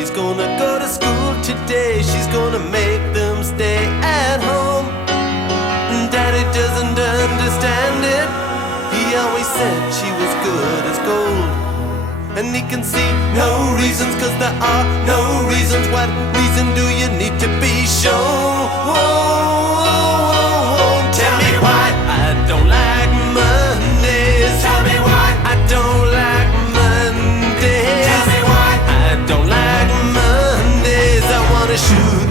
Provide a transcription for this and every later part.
Daddy's gonna go to school today. She's gonna make them stay at home. Daddy doesn't understand it. He always said she was good as gold. And he can see no reasons, 'cause there are no reasons. What reason do you need to be shown? Tell me why I don't like Mondays. Tell me why I don't like Mondays. Tell me why I don't like Mondays. I wanna shoot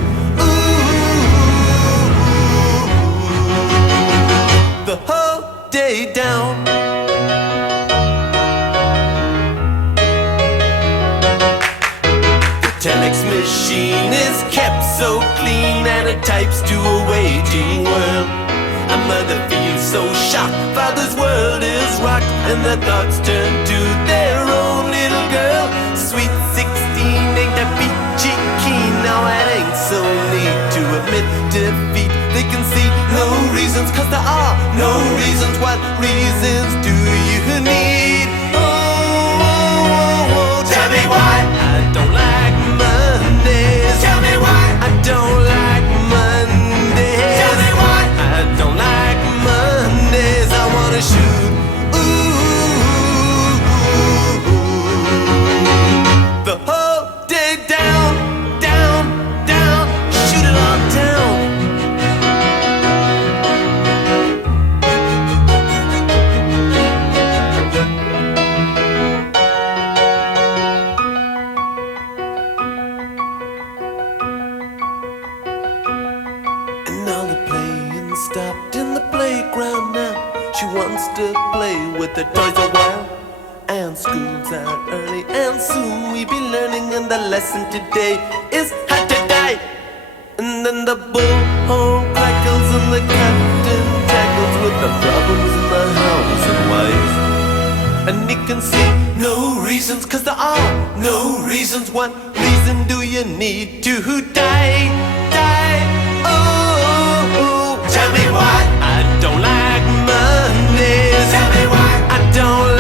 the whole day down. Telex machine is kept so clean, and it types to a waiting world. A mother feels so shocked, father's world is rocked, and their thoughts turn to their own little girl. Sweet 16 ain't that peachy keen. Now it ain't so neat to admit defeat. They can see no reasons, 'cause there are no reasons. What reasons do you need? Tell me why I don't like Mondays. Tell me why I don't like Mondays. Tell me why I don't like Mondays. I wanna shoot the whole day down, down, down. Shoot it all down. Now the playing stopped in the playground now. She wants to play with the toys a while. And school's out early, and soon we be learning. And the lesson today is how to die. And then the bullhorn crackles, and the captain tackles with the problems in the house and wife. And he can see no reasons, 'cause there are no reasons. What reason do you need to die? Die. Tell me why I don't like Mondays. Tell me why I don't